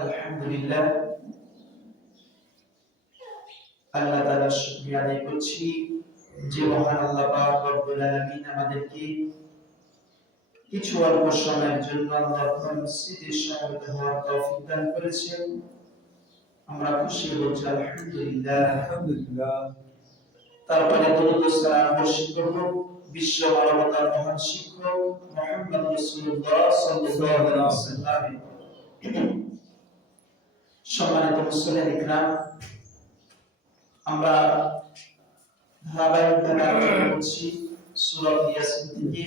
আলহামদুলিল্লাহ, আল্লাহ তাআলার শুকরিয়া আদায় করছি যে মহান আল্লাহ পাক রব্বুল আলামিন আমাদেরকে কিছু অল্প সময়ের জন্য আল্লাহর মসজিদে সমবেত হওয়ার তৌফিক দান করেছেন। আমরা খুশি হচ্ছি আলহামদুলিল্লাহ। তারপরে দরুদ ও সালাম বর্ষিত হোক বিশ্ব মানবতার মহান শিক্ষক মুহাম্মদ রাসূলুল্লাহ সাল্লাল্লাহু আলাইহি ওয়াসাল্লাম। সম্মানিত মুসলিম ইকরাম, আমরা ধারাবাহিকভাবে আলোচনা করছি সূরা ইয়াসিন থেকে।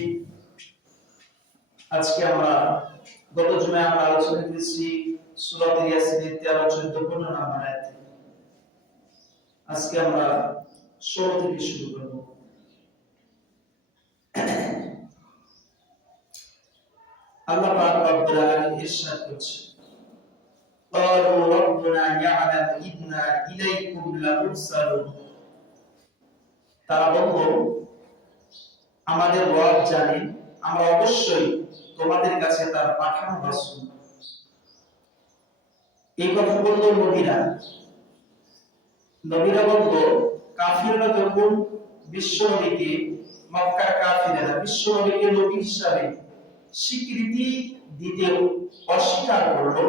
আজকে আমরা গত জুমায় আমরা আলোচনা করেছি সূরা ইয়াসিনের 13, 14, 15 নম্বর আয়াত। আজকে আমরা 16 থেকে শুরু করব। আল্লাহ পাক রব্বুল আলামিন ইরশাদ করছেন, قالوا ربنا يعلم إنا إليكم لمرسلون। তারা বলল, আমাদের রব জানেন আমরা অবশ্যই তোমাদের কাছে তার পাঠানো রাসূল। এই কথা বলল নবীরা বলল, কাফিররা যখন বিশ্বনবীকে, মক্কার কাফিররা বিশ্বনবীকে নবী হিসাবে স্বীকৃতি দিতে অস্বীকার করলো,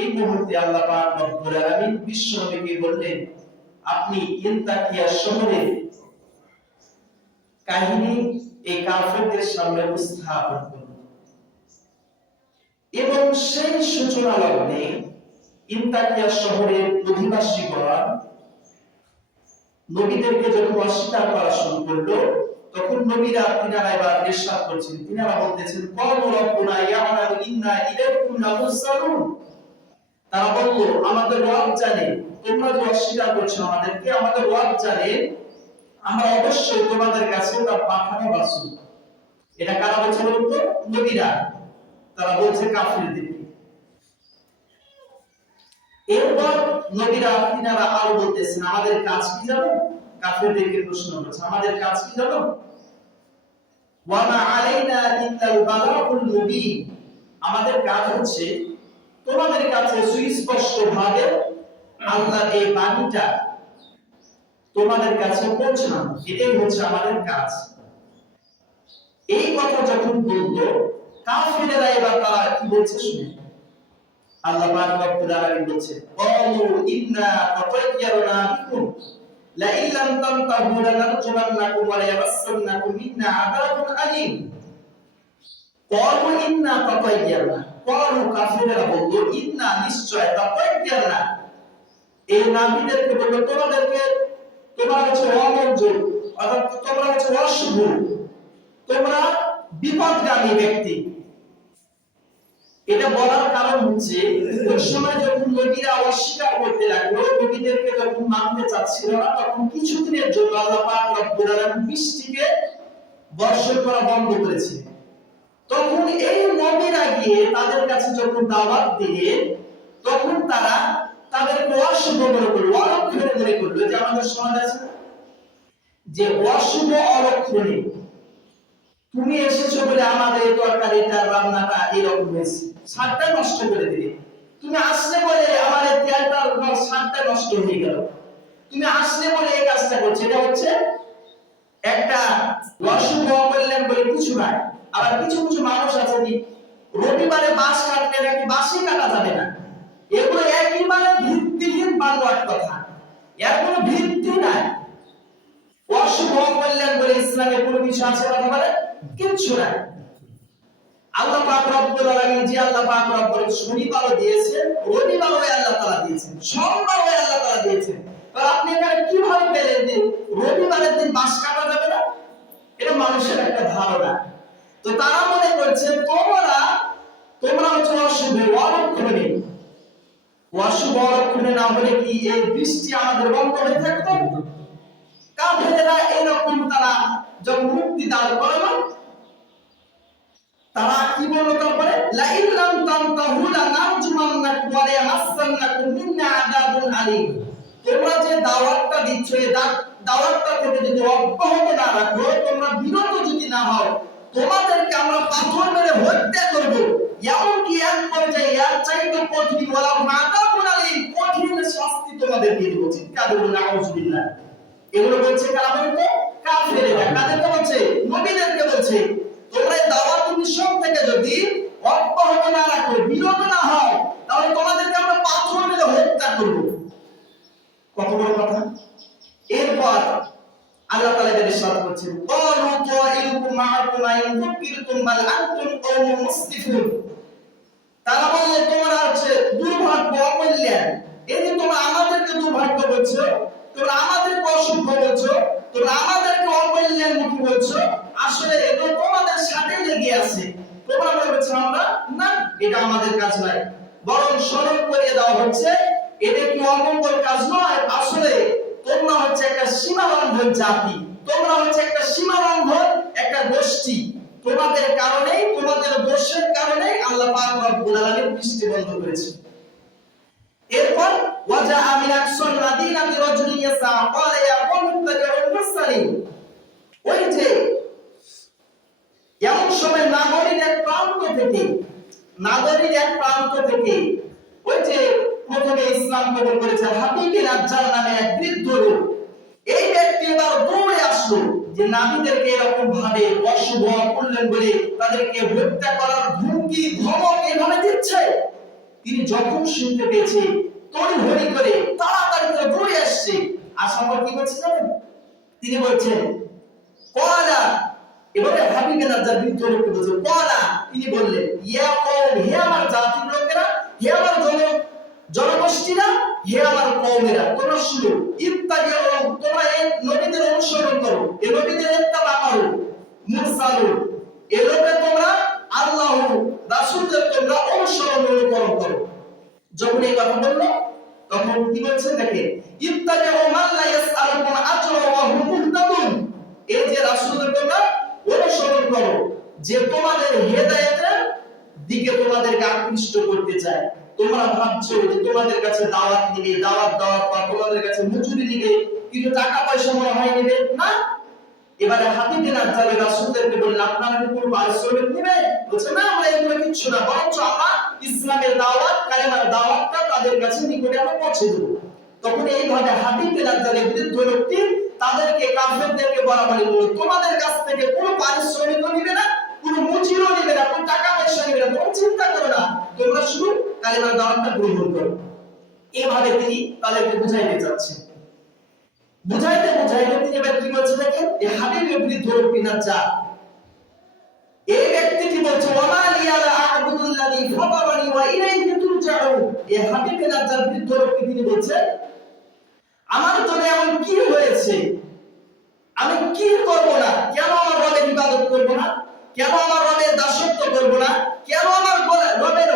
এই মুহূর্তে আল্লাহ পাক রব্বুল আলামিন বিশ্বনবীকে বললেন, আপনি ইনতাকিয়া শহরের কাহিনী এই কাফেরদের সামনে উপস্থাপন করুন। এবং সেই সূচনা লগ্নে ইনতাকিয়া শহরের অধিবাসীগণ নবীদেরকে যখন অস্বীকার করা শুরু করলো, তখন নবীরা তিনারা এবার ইরশাদ করছেন, তিনারা বলতেছেন, ক্বালু রাব্বুনা ইয়ালামু ইন্না ইলাইকুম লামুরসালুন। তারা বলল, আমাদের রব জানে তোমরা যে অস্বীকার করছো আমাদেরকে, আমাদের রব জানে আমরা অবশ্যই তোমাদের কাছে তার পাঠানো রাসূল। এটা কারা বলছে বলতো? নবীরা। তারা বলছে কাফিরদেরকে। এরপর নবীরা তিনারা আরো বলতেছেন, আমাদের কাজ কি জানো? কাফিরদেরকে প্রশ্ন করছে, আমাদের কাজ কি জানো? ওয়া মা আলাইনা ইল্লাল বালাগুল মুবিন। আমাদের কাজ হচ্ছে তোমাদের কাছে সুস্পষ্ট ভাবে আল্লাহর এই বাণীটা তোমাদের কাছে পৌঁছানো, এটাই হচ্ছে আমাদের কাজ। এই কথা যখন বলল, কাফিররা এবার তারা কি বলছে শুনে। আল্লাহ পাক রব্বুল আলামিন বলছে, ক্বালু ইন্না তাতায়্যারনা বিকুম লা ইল্লাম তানতাহু লানারজুমান্নাকুম ওয়া লায়ামাসসান্নাকুম মিন্না আযাবুন আলীম। ক্বালু ইন্না তাতায়্যারনা, ক্বালু কাফিররা বলল, ইন্না নিশ্চয়, তাতায়্যারনা এই নবীদেরকে বলল, তোমরা হচ্ছে অমঙ্গল, অর্থাৎ তোমরা হচ্ছে অশুভ, তোমরা বিপদগামী ব্যক্তি। এটা বলার কারণ হচ্ছে ওই সময় যখন নবীরা অস্বীকার করতে লাগলো, নবীদেরকে যখন মানতে চাচ্ছিল না, তখন কিছুদিনের জন্য আল্লাহ পাক রব্বুল আলামিন বৃষ্টিকে বর্ষণ করা বন্ধ করেছে। তখন এই নবীরা গিয়ে তাদের কাছে যখন দাওয়াত দিয়ে, তখন তারা তাদেরকে অশুভ মনে করলো, অলক্ষণে মনে করলো। যে আমাদের সমাজ আছে যে অশুভ অলক্ষণে, তুমি এসেছো বলে আমাদের তরকারিটা রান্নাটা এরকম হয়েছে, স্বাদটা নষ্ট করে দিলে। তুমি আসলে বলে আমাদের তেলটা স্বাদটা নষ্ট হয়ে গেল। তুমি আসলে বলে এই কাজটা করছে। এটা হচ্ছে একটা অশুভ অকল্যাণ বলে কিছু নাই। আবার কিছু কিছু মানুষ আছে কি রবিবারে বাঁশ কাটলে নাকি বাঁশই কাটা যাবে না। এগুলো একেবারে ভিত্তিহীন বানোয়াট কথা, এর কোনো ভিত্তি নাই। অশুভ অকল্যাণ বলে ইসলামে কোনো কিছু আছে কথা বলে কিচ্ছু নাই। আল্লাহ পাক রব্বুল আলামিন যে আল্লাহ পাক রব্বুল শনিবারও দিয়েছেন, রবিবারও আল্লাহ তাআলা দিয়েছেন, সোমবারও আল্লাহ তাআলা দিয়েছেন। আর আপনি এখানে কিভাবে পেলেন যে রবিবারের দিন বাঁশ কাটা যাবে না? এটা মানুষের একটা ধারণা। তো তারা মনে করছে তোমরা হচ্ছে অশুভ অলক্ষণে। অশুভ অলক্ষণে না হলে কি এই বৃষ্টি আমাদের বন্ধ হয়ে থাকতো? কাফেররা এরকম তারা যখন মুক্তি দান করলো, তারা কি বলল তারপরে? লা ইল্লাম তানতাহু লানারজুমান্নাকুম ওয়া লায়ামাসসান্নাকুম মিন্না আযাবুন আলীম। তোমরা যে দাওয়াতটা দিচ্ছ, এই দাওয়াতটা থেকে যদি অব্যাহত না রাখো, তোমরা বিরত যদি না হও, তোমাদেরকে আমরা পাথর মেরে হত্যা করব। এমনকি এক পর্যায়ে এক চাইতে কঠিন ওয়ালা চিৎকার করে নাউযুবিল্লাহ। এগুলো বলছে কারা বলতো? কাফেররা। কাদেরকে বলছে? নবীদেরকে বলছে তোমরা এই দাওয়াতের মিশন থেকে যদি অব্যাহত না রাখো, বিরত না হও, তাহলে তোমাদেরকে আমরা পাথর মেরে হত্যা করব। কত বড় কথা! এরপর আল্লাহ তাআলা এর ইরশাদ করছেন, ক্বালু তা'iরুকুম মা'আকুম আইন তুকিরতুম বাল আনতুম কওমুন মুসরিফুন। তারা বলল তোমরা হচ্ছে দুর্ভাগ্য, অকল্যাণ। এই যে তোমরা আমাদেরকে দুর্ভাগ্য বলছো, তোমরা আমাদেরকে অসভ্য বলছো, তোমরা আমাদেরকে অকল্যাণমুখী বলছো, আসলে এগুলো তোমাদের সাথে লেগে আছে। তোমরা বলছো আমরা না, এটা আমাদের কাজ নয়, বরং স্মরণ করিয়ে দেওয়া হচ্ছে এটা কি অমঙ্গল কাজ নয়। আসলে তোমরা হচ্ছে একটা সীমালঙ্ঘন জাতি, তোমরা হচ্ছে একটা সীমালঙ্ঘন একটা গোষ্ঠী। তোমাদের কারণে, তোমাদের দোষের কারণে আল্লাহ পাক রব্বুল আলামিন বৃষ্টি বন্ধ করেছে। এরপর ওয়াজা আমিন আকসাল মাদিনাতি রাজুলিন ইয়াসা ক্বালা ইয়া কওমি ইত্তাবিউল মুরসালিন। ওই যে এমন সময় নাগরীর এক প্রান্ত থেকে ওই যে প্রথমে ইসলাম কবুল করেছে হাবিব বিন আজ্জাল নামে এক বৃদ্ধ লোক, এই ব্যক্তি এবার দৌড়ে আসলো যে নবীদেরকে এরকম ভাবে অশুভ করলেন বলে তাদেরকে হত্যা করার হুমকি ধমক এভাবে দিচ্ছে। তিনি যখন শুনতে পেয়েছে তড়িঘড়ি করে তাড়াতাড়ি করে দৌড়ে আসছে। আসার পর কি বলছে জানেন? তিনি বলছেন ক্বালা, এবারে হাবিব বিন আজ্জাল বৃদ্ধ লোককে বলছে ক্বালা, তিনি বললেন ইয়া কওম, হে আমার জাতির লোকেরা, হে আমার জনগোষ্ঠীরা, হে আমার কওমেরা, তোমরা শুনো, ইত্তাবিউ, তোমরা এই নবীদের অনুসরণ করো, এই নবীদের ইত্তেবা করো, মুরসালুন, এই লোকে তোমরা আল্লাহ রাসূলদের তোমরা অনুকরণ করো। যখন এই কথা বললো তখন কি বলছে দেখেন, ইত্তাবিউ মান লা ইয়াসআলুকুম আজরা ওয়া হুম মুহতাদুন, এই যে রাসূলদের তোমরা অনুসরণ করো যে তোমাদের হেদায়েতের দিকে তোমাদেরকে আকৃষ্ট করতে চায়। তোমরা ভাবছো যে তোমাদের কাছে দাওয়াত দিবে, দাওয়াত দেওয়ার পর তোমাদের কাছে মজুরি নিবে, কিন্তু টাকা পয়সা মনে হয় নেবে না। এবারে হাবিব বিন আজ্জাল রাসূলদেরকে বললেন আপনারা কি কোনো পারিশ্রমিক নেবেন? বলছে না, আমরা এগুলো কিচ্ছু না, বরঞ্চ আমরা ইসলামের দাওয়াত, কালেমার দাওয়াতটা তাদের কাছে নিকটে আমরা পৌঁছে দেব। তখন এইভাবে হাবিব বিন আজ্জালের বৃদ্ধ লোকটি তাদেরকে, কাফেরদেরকে বরাবরই বলল তোমাদের কাছ থেকে কোনো পারিশ্রমিক নেবে না, কোনো মজুরিও নেবে না, কোনো টাকা পয়সা নেবে না, তোমরা চিন্তা করো না, তোমরা শুধু কালেমার দাওয়াতটা গ্রহণ করো। এইভাবে তিনি তাদেরকে বুঝাইতে চাচ্ছেন। বুঝাইতে তিনি এবার কি বলছে দেখেন, এই হাবিবের বৃদ্ধ লোকটি না যা, এই ব্যক্তিটি বলছে ওয়ামা লিয়া লা আ'বুদুল্লাযী ফাতারানি ওয়া ইলাইহি তুরজাউন। এই হাবিব বিন আজ্জাল বৃদ্ধ লোকটি তিনি বলছে আমার জন্য এমন কি হয়েছে, আমি কি করব না, কেন আমার রবের ইবাদত করব না, কেন আমার রবের দাসত্ব করব না, কেন আমার রবের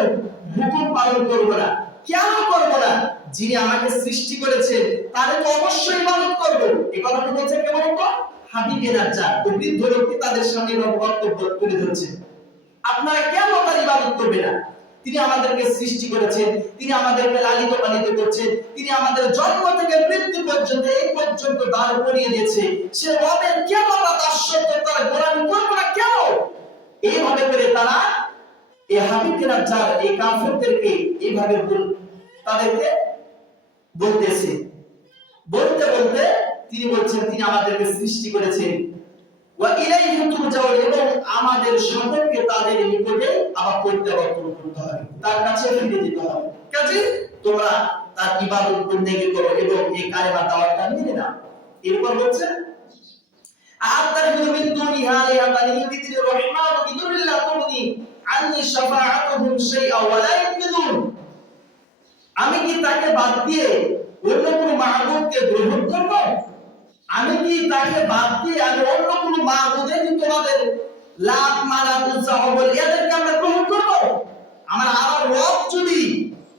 হুকুম পালন করব না, কেন করব না? যিনি আমাকে সৃষ্টি করেছেন তারে তো অবশ্যই ইবাদত করব। এই কথাটা বলছেন কে বলুন তো? হাবিব বিন আজ্জাল। তো বৃদ্ধ লোকটি তাদের সামনে বক্তব্য তুলে ধরছেন, আপনারা কেন তার ইবাদত করবে না? তিনি আমাদেরকে সৃষ্টি করেছেন, তিনি আমাদেরকে লালিত পালিত করছেন, তিনি আমাদের জন্ম থেকে মৃত্যু পর্যন্ত এই পর্যন্ত দাঁড় করিয়ে দিয়েছে। সে রবের কেন আমরা দাসত্ব, তার গোলামি করব না কেন? এইভাবে করে তারা এই হাবিব বিন আজ্জাল এই কাফেরদেরকে এইভাবে তাদেরকে বলতেছে। বলতে বলতে তিনি বলছেন তিনি আমাদেরকে সৃষ্টি করেছেন ওয়া ইলাইহি তুরজাউন, এবং আমাদের সকলকে তাদের নিকটে আবার প্রত্যাবর্তন করতে হবে, তার কাছে ফিরে যেতে হবে। কাজে তোমরা তার ইবাদত বন্দেগী করো এবং এই কালেমা দাওয়াতটা মেনে নাও। এরপর বলছে আ'তাখিযু মিন দুনিহা আলিহাতান ইউরিদুর রাহমানু বিদুররিল্লাহ তুগনি আন্নি শাফাআতুহুম শাইআ ওয়া লা ইউকিদুন। আমি কি তাকে বাদ দিয়ে অন্য কোনো মাহবুবকে গ্রহণ করব? আমি কি তাকে বাদ দিয়ে আমি অন্য কোনো মাহবুবে কি তোমাদের লাত মারা উজ্জা হবল এদেরকে আমরা গ্রহণ করব? আমার রব যদি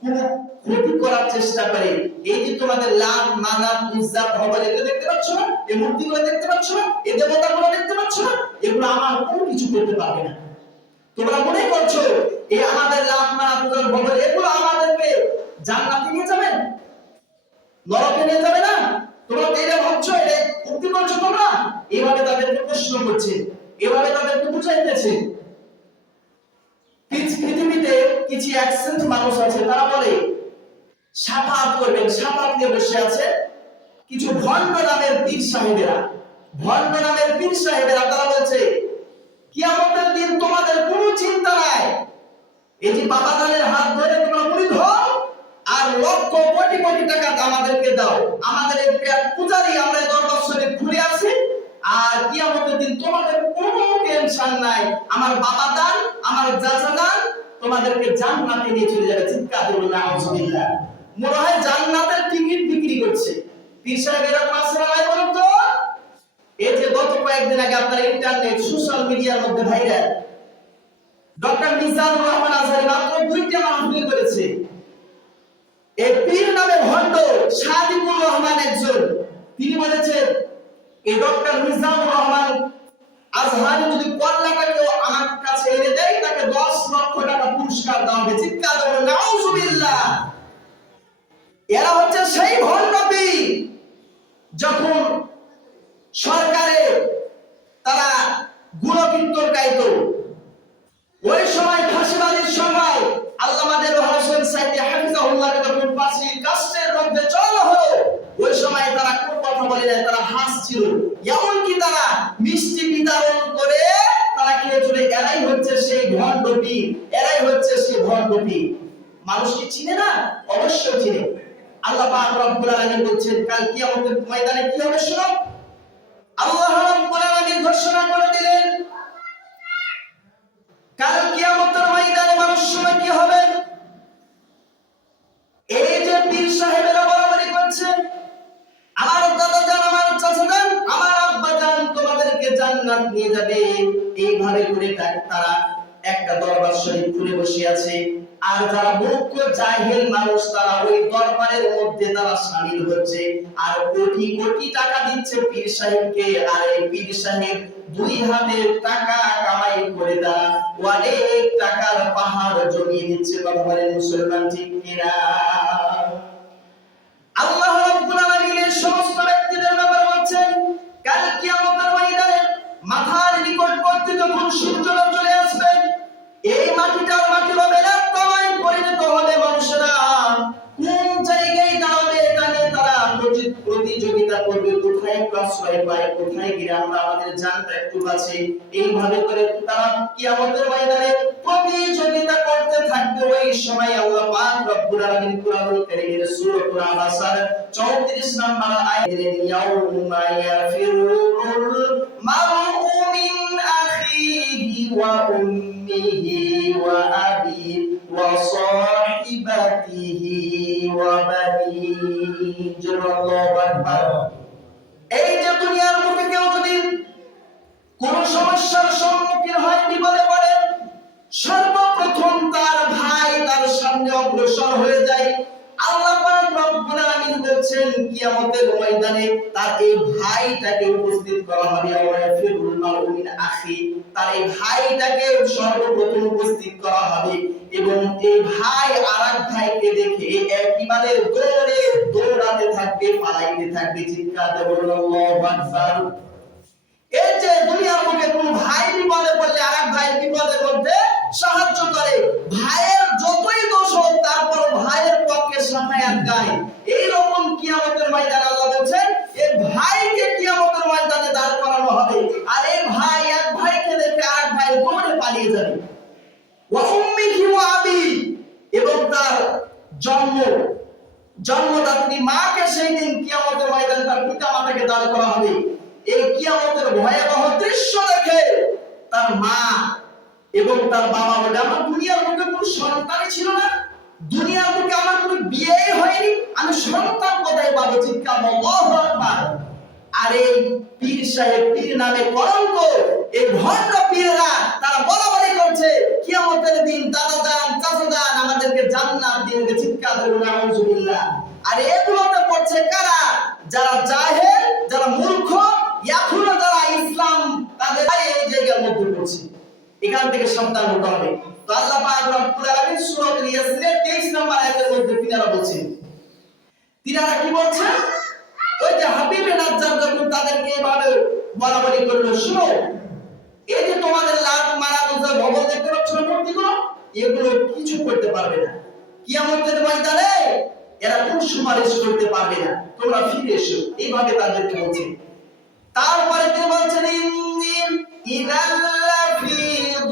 কোনো ক্ষতি করার চেষ্টা করে, এই যে তোমাদের লাত মারা উজ্জা হবল এগুলো দেখতে পাচ্ছ না, এই মূর্তিগুলো দেখতে পাচ্ছ না, এই দেবতাগুলো দেখতে পাচ্ছ না, এগুলো আমার কোনো কিছু করতে পারবে না। তোমরা মনে করছো এই আমাদের লাত মারা উজ্জা হবল এগুলো আমাদেরকে জান্নাতে নিয়ে যাবে, নরকে নিয়ে যাবে না? তোমরা এটা ভাবছো, এটা উক্তি করছো তোমরা? এইভাবে তাদেরকে প্রশ্ন করছে, এইভাবে তাদেরকে বুঝাইতেছে। পৃথিবীতে কিছু অ্যাকসেন্ট মানুষ আছে, তারা বলে শাফাআত করবেন, শাফাআত নিয়ে বসে আছে, কিছু ভণ্ড নামের পীর সাহেবেরা তারা বলছে কিয়ামতের দিন তোমাদের কোনো চিন্তা নাই, এই যে বাবাদানের হাত ধরে তোমরা মুরিদ হও আর লক্ষ কোটি কোটি টাকা আমাদেরকে দাও, আমাদের এই পূজারি আমরা দরবার শরীফ ঘুরে আসি, আর কিয়ামতের দিন তোমাদের কোনো টেনশন নাই, আমার বাবা দান আমার চাচা দান তোমাদেরকে জান্নাতে নিয়ে চলে যাবে। চিৎকার করুন নাউজুবিল্লাহ। মনে হয় জান্নাতের টিকিট বিক্রি করছে পীর সাহেবেরা। পাশে নাই বলুন তো, এই যে গত কয়েকদিন আগে আপনার ইন্টারনেট সোশ্যাল মিডিয়ার মধ্যে ভাইরাল, ডক্টর মিজানুর রহমান আজহারী মাত্র 2টা মাহফিল করেছে। এই পীর নামে ভণ্ড সাদিকুর রহমান একজন, তিনি বলেছেন এই ডক্টর মিজানুর রহমান আজহারী যদি কল্লাটাকেও আমার কাছে এনে দেয় তাকে 10 লক্ষ টাকা পুরস্কার দেওয়া হবে। চিৎকার করে নাউজুবিল্লাহ। এরা হচ্ছে সেই ভণ্ড পীর যখন সরকারে তারা গুণকীর্তন গাইতো, ওই সময় ফাঁসিবাদীর সময় আল্লামা দেলোয়ার হোসেন সাইদি হাফিজাহুল্লাহকে যখন ফাঁসির কাষ্ঠের মধ্যে চড়ানো হলো, ওই সময় তারা কোনো কথা বলে নাই, তারা হাসছিল। এমনকি তারা মিষ্টি বিতরণ করে তারা খেয়েছিল। এরাই হচ্ছে সেই ভণ্ড পীর, এরাই হচ্ছে সেই ভণ্ড পীর। মানুষ কি চিনে না? অবশ্যই চিনে। আল্লাহ পাক রব্বুল আলামিন বলছেন কাল কিয়ামতের ময়দানে কি হবে শুনো। আল্লাহ রাব্বুল আলামিন ঘোষণা করে দিলেন কাল কিয়ামতের ময়দানে মানুষ সময় কি হবে। এই যে পীর সাহেবেরা বরাবরই করছে আমার দাদা জান আমার চাচা জান আমার আব্বা জান তোমাদেরকে জান্নাত নিয়ে যাবে, এইভাবে করে তারা একটা দরবার শরীফ খুলে বসে আছে। আর যারা মূর্খ জাহেল মানুষ তারা ওই দরবারের মধ্যে তারা শামিল হচ্ছে আর কোটি কোটি টাকা দিচ্ছে পীর সাহেবকে। আর এই পীর সাহেব 2 হাতে টাকা কামাই করে তারা অনেক টাকার পাহাড় জমিয়ে দিচ্ছে। কথা বলেন মুসলমান ঠিক কিনা? আল্লাহ রাব্বুল আলামিন সমস্ত ব্যক্তিদের ব্যাপারে বলছেন কাল কিয়ামতের ময়দানে মাথার নিকটবর্তী যখন সূর্য চলে আসবে, এই মাটিটার মাটি হবে না তামায় পরিণত হবে। মানুষেরা কোন জায়গায় দাঁড়াবে এটা নিয়ে তারা প্রতিযোগিতা করবে, কোথায় প্রশ্রয় পায়, কোথায় গিয়ে আমরা আমাদের জানটা একটু বাঁচি। এইভাবে করে তারা কিয়ামতের ময়দানে প্রতিযোগিতা করতে থাকবে। ওই সময় আল্লাহ পাক রব্বুল আলামিন কুরআনুল কারীমের সূরাতুল আবাসার 34 নম্বর আয়াতে ইয়াউমা ইয়াফিরুল মারউ মিন আখিহি ওয়া উম্মিহি ওয়া আবি ওয়া সাহিবাতিহি ওয়া বানিহি। আল্লাহু আকবার। এই যে দুনিয়ার মধ্যে কেউ যদি কোন সমস্যার সম্মুখীন হয়, বিপদে পড়ে, সর্বপ্রথম তার ভাই তার সামনে অগ্রসর হয়ে যায়। আল্লাহ পাক রব্বুল আলামিন বলেন কিয়ামতের ময়দানে তার এই ভাইটাকে উপস্থিত করা হবে। ওয়াফিরুল মারউ মিন আখি, তার এই ভাইটাকে সর্বপ্রথম উপস্থিত করা হবে এবং এই ভাই আরেক ভাইকে দেখে একেবারে দৌড়াতে থাকবে, পালাইতে থাকবে। চিৎকার দিয়ে বলুন আল্লাহু আকবার। এই যে দুনিয়ার মধ্যে কোন ভাই বিপদে পড়লে আরেক ভাই বিপদের মধ্যে সাহায্য করে, ভাইয়ের যতই দোষ হোক তারপর ভাইয়ের পক্ষে সাফায়াত গায়। এই রকম কিয়ামতের ময়দানে আল্লাহ বলেন এই ভাইকে কিয়ামতের ময়দানে দাঁড় করানো হবে। আর এই ভাই এক ভাইকে দেখে আরেক ভাই দৌড়ে পালিয়ে যাবে। ওয়া উম্মিহি ওয়া আবি, এবং তার জন্মদাত্রী মাকে সেই দিন কিয়ামতের ময়দানে তার পিতা মাতাকে দাঁড় করা হবে। এই কিয়ামতের ভয়াবহ দৃশ্য দেখে তার মা এবং তার বাবা বলে আমার দুনিয়ার মুখে কোনো সন্তানই ছিল না, দুনিয়ার মুখে আমার কোনো বিয়েই হয়নি, আমি সন্তান কোথায় পাবো? চিৎকার আল্লাহু আকবার। আর এই পীর সাহেব, পীর নামে কলঙ্ক, এই ভণ্ড পীররা তারা বলাবলি করছে কিয়ামতের দিন দাদা জান চাচা জান আমাদেরকে জান্নাত দিবে। চিৎকার করুন নাউজুবিল্লাহ। আর এগুলোতে পড়ছে কারা? যারা জাহেল, যারা মূর্খ, এখনো যারা ইসলাম তাদের এই জায়গার মধ্যে পড়ছে। এখান থেকে সাবধান হতে হবে। তো আল্লাহ পাক রব্বুল আলামিন সূরা ইয়াসিনের 23 নম্বর আয়াতের মধ্যে তিনারা বলছেন, তিনারা কি বলছেন? ওই যে হাবিবে নাজ্জার যখন তাদেরকে এভাবে বলাবলি করলো, শুনো এই যে তোমাদের লাত মারা যে ভবন দেখতে পাচ্ছ মূর্তিগুলো, এগুলো কিছু করতে পারবে না। কিয়ামতের ময়দানে এরা কোন সুপারিশ করতে পারবে না, তোমরা ফিরে এসো, এইভাবে তাদেরকে বলছে। তারপরে তিনি বলছেন ইন্নী ইদাল্লাফি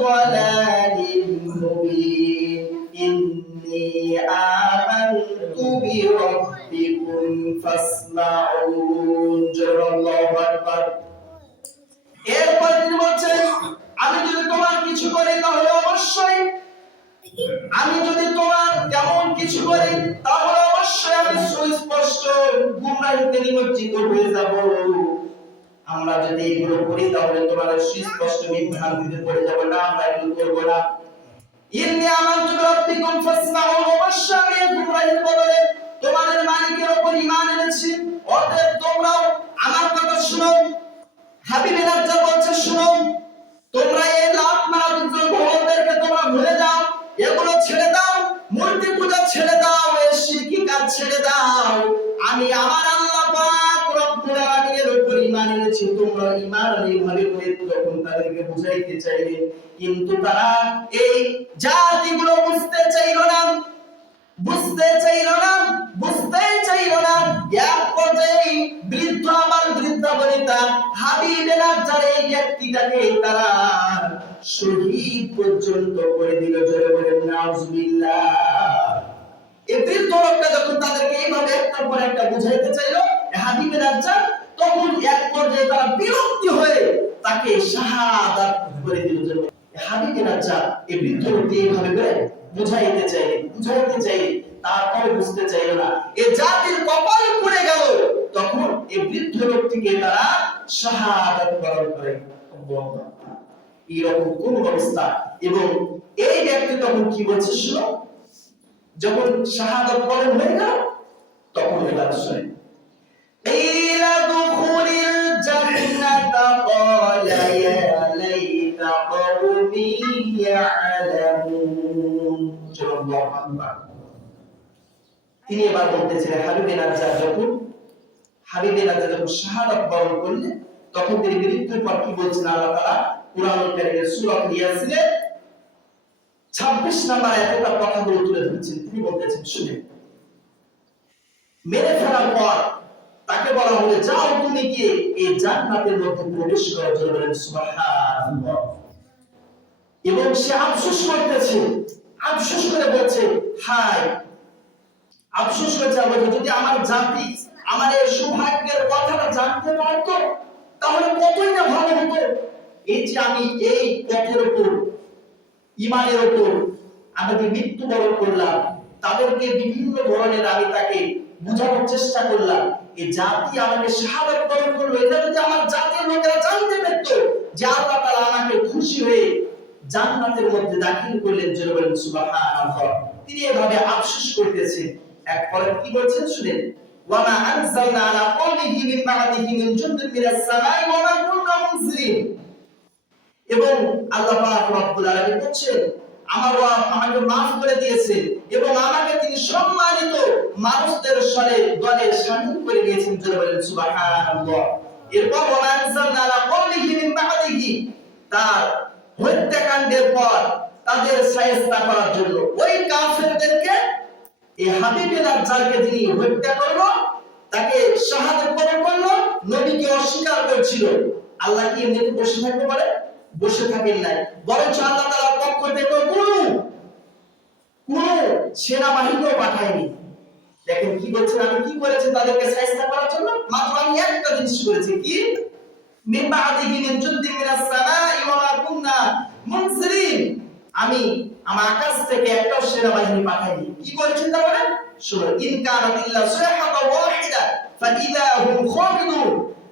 যালালিম মুবিন ইন্নী আমানতু বিরাব্বিকুম ফাসমাউন। আল্লাহু আকবার। এরপর তিনি বলছেন আমি যদি তোমার কিছু করি তাহলে অবশ্যই, আমি যদি তোমার তেমন কিছু করি তাহলে অবশ্যই আমি সুস্পষ্ট গুমরাহিতে নিমজ্জিত হয়ে যাব। আমরা যদি এগুলো করি তাহলে তোমাদের সুস্পষ্ট বিভ্রান্তিতে পড়ে যাব, না আমরা এগুলো করব না। ইন্নী আমানতু বিরাব্বিকুম ফাসমাউন, অবশ্যই আমি গুমরাহির বদলে তোমাদের মালিকের উপর ঈমান এনেছি, অতএব তোমরাও আমার কথা শুনো। হাবিব নাজ্জার বলছে শুনো, তোমরা এই লাত মারা ভগবানদেরকে তোমরা ভুলে যাও, এগুলো ছেড়ে দাও, মূর্তি পূজা ছেড়ে দাও, এই শিরকি কাজ ছেড়ে দাও। আমি আমার আল্লাহ পাক রব্বুল আলামিনের উপর ঈমান এনেছি, তোমরা ঈমান এইভাবে করে তখন তাদেরকে বুঝাইতে চাইলেন, কিন্তু তারা এই জাতিগুলো বুঝতে চাইল না, বুঝতেই চাইল না। এক পর্যায়ে বৃদ্ধ আমার বৃদ্ধা বনিতা হাবিব নাজ্জার এই ব্যক্তিটাকে তারা শহীদ পর্যন্ত করে দিল। জোরে বলেন নাউজুবিল্লাহ। এই বৃদ্ধ লোকটা যখন তাদেরকে এইভাবে একটার পর একটা বুঝাইতে চাইল হাবিব নাজ্জার, তখন এক পর্যায়ে তারা বিরক্তি হয়ে তাকে শাহাদাত করে দিল। হাবিব নাজ্জার এই বৃদ্ধ লোককে এইভাবে করে বুঝাইতে চাইলেন, তারপরে বুঝতে চাইল না, এই জাতির কপাল পুড়ে গেল। তখন এই বৃদ্ধ লোকটিকে তারা শাহাদাত বরণ করে। এরকম কোন অবস্থা, এবং এই ব্যক্তি তখন কি বলছে শুনো, যখন শাহাদাত বরণ হয়ে গেল তখন এটা শুনে ইলা দুখুলিল জান্নাতা ক্বালা ইয়া লাইতা কওমি ইয়ালামুন। আল্লাহু আকবার। তিনি এবার বলতেছিলেন হাবিব নাজ্জার যখন শাহাদাত বরণ করলেন, তখন তিনি মৃত্যুর পর কি বলছেন আল্লাহ তাআলা কুরআনুল কারীমের সূরা ইয়াসিনের 26 নম্বর আয়াতে তার কথাগুলো তুলে ধরেছেন। তিনি বলতেছেন শুনে, মেরে ফেলার পর তাকে বলা হলো যাও তুমি গিয়ে এই জান্নাতের মধ্যে প্রবেশ করো। জোরে বলেন সুবহানাল্লাহ। এবং সে আফসোস করতেছে, আফসোস করে বলছে হায়, আফসোস করছে যদি আমার জাতি আমার এই সৌভাগ্যের কথাটা জানতে পারতো তাহলে কতই না ভালো হতো। এই যে আমি এই পথের উপর ঈমানের উপর আমি মৃত্যুবরণ করলাম, তাদেরকে বিভিন্ন ধরনের আমি তাকে বুঝানোর চেষ্টা করলাম, এই জাতি আমাকে শাহাদাত বরণ করলো, এটা যদি আমার জাতির লোকেরা জানতে পেত যে আল্লাহ তাআলা আমাকে খুশি হয়ে জান্নাতের মধ্যে দাখিল করলেন। জোরে বলেন সুবহানাল্লাহ। তিনি এভাবে আফসোস করতেছেন। এরপরে কি বলছেন শুনেন, ওয়া মা আনজালনা আলা কওমিহি মিন বা'দিহি মিন জুনদিন মিনাস সামাই ওয়া মা কুননা মুনজিরিন। এবং আল্লাহ পাক রব্বুল আলামিন বলেন আমার রব আমাকে maaf করে দিয়েছেন এবং আমাকে তিনি সম্মানিত মানুষদের দলে শামিল করে নিয়েছেন। জোরে বলেন সুবহানাল্লাহ। এরপর ওয়া মা আনজালনা আলা কওমিহি মিন বা'দিহি, তার হত্যাকাণ্ডের পর তাদের শায়েস্তা করার জন্য ওই কাফেরদেরকে, এই হাবিব নাজ্জারকে যিনি হত্যা করলো, তাকে শাহাদাত বরণ করলো, নবীকে অস্বীকার করেছিল, আল্লাহ কি এমনিতে বসে থাকতে পারে? বসে থাকেন নাই, বরঞ্চ আল্লাহ তাআলার পক্ষ থেকে কোন সেনাবাহিনীও পাঠায়নি। দেখেন কি বলছেন, আমি কি করেছি তাদেরকে শায়েস্তা করার জন্য? মাত্র আমি একটা জিনিস করেছি, কি মিন বা'দিহি মিন জুনদিন মিনাস সামাই ওয়া মা কুননা মুনজিরিন, আমি আমার আকাশ থেকে একটা সেনাবাহিনী পাঠাইনি। কি করেছেন তাহলে শুনুন, ইন কানাত ইল্লা সাইহাতা ওয়াহিদা ফাইদা হুম খামিদুন,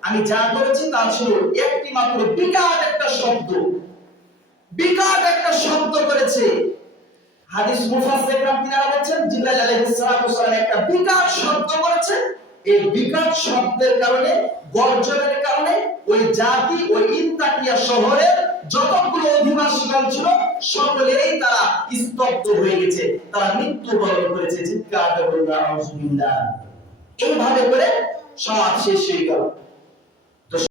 আমি যা করেছি তা ছিল একটি মাত্র বিকট একটা শব্দ করেছে। হাদিস মুফাসসিররা তিনারা বলেন জিবরাইল আলাইহিস সালাতু ওয়াসালাম একটা বিকট শব্দ করেছে। এই বিকট শব্দের কারণে, গর্জনের কারণে ওই জাতি, ওই ইনতাকিয়া শহরের যতগুলো অধিবাসীগণ ছিল সকলেই তারা স্তব্ধ হয়ে গেছে, তারা মৃত্যুবরণ করেছে। চিৎকার করে বলুন আউযুবিল্লাহ। এইভাবে করে সব শেষ হয়ে গেল।